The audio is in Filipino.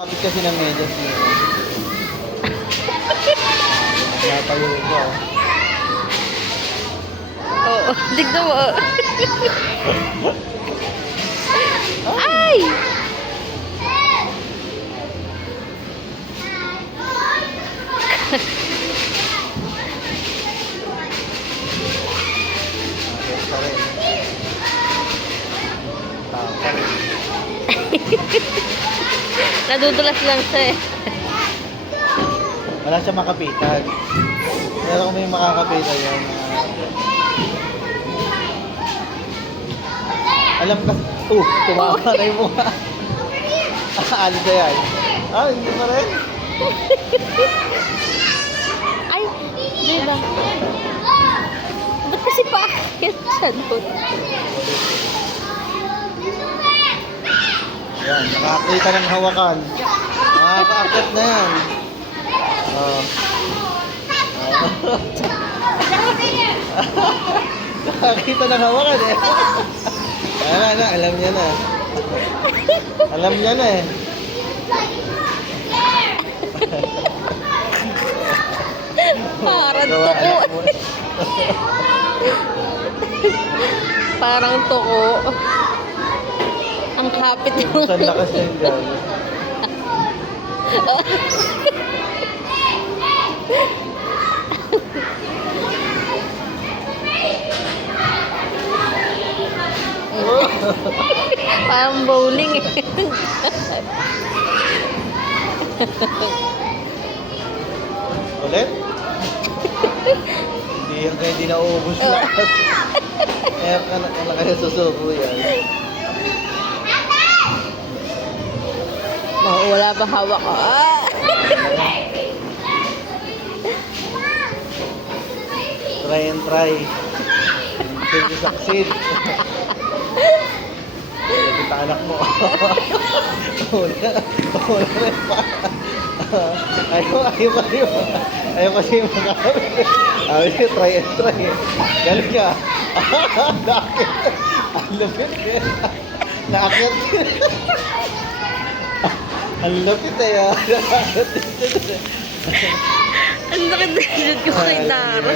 Kapit kasi ng medyas niya. Natayo ko. Oo, tignan mo. Ay! Basta rin. Tao pa rin. Nadudulas lang siya eh. Wala siya makapitan. Pero kung may makakapitan yan, alam ka, tumama na yung mukha. Ano na yan? Hindi pa rin. Ay, diba? Ba't kasi paakit siya doon? Yan, nakakita ng hawakan. Nakakaakit na yan. Oh. Nakakita ng hawakan eh. Na, alam niya na. Alam niya na eh. Parang Gawa tuko. anak mo. Parang tuko. Ang kapit mo. Saan lakas niya yung gano'n? Parang bowling eh. Ulit? Hindi na uubos lahat. Kaya ka kaya susuko yan. Wala pa hawak ko. Ah! Try and try. Hindi succeed. Kita anak mo. Una rin pa. Ayaw kasi makakabit. Ayaw siya, try and try. Galing ka. Ang lapit eh. Naakit. Ang lapit eh. Ang sakit na ko kay Tara.